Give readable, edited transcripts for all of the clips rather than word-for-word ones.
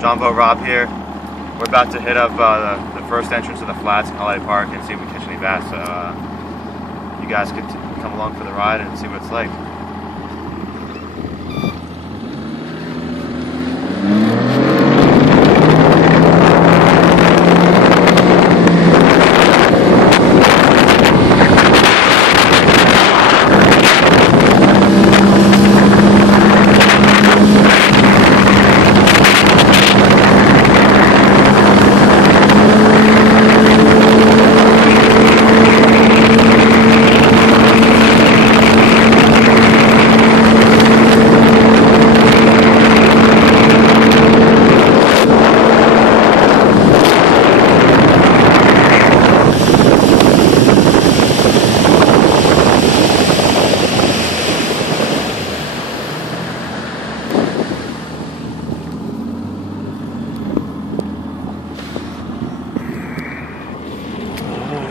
John Boat Rob here. We're about to hit up the first entrance of the flats in Holiday Park and see if we catch any bass. So you guys could come along for the ride and see what it's like.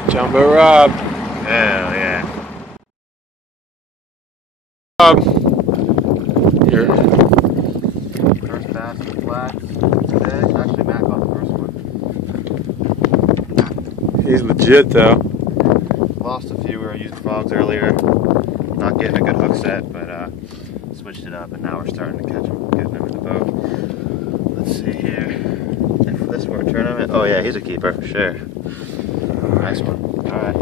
John Boat Rob. Hell yeah. Rob. Here. First bass in the flats today. Actually, Matt caught the first one. He's legit though. Lost a few. We were using frogs earlier. Not getting a good hook set, but switched it up and now we're starting to catch them, getting them in the boat. Let's see here. And for this sport tournament, oh yeah, he's a keeper for sure. Nice one. All right.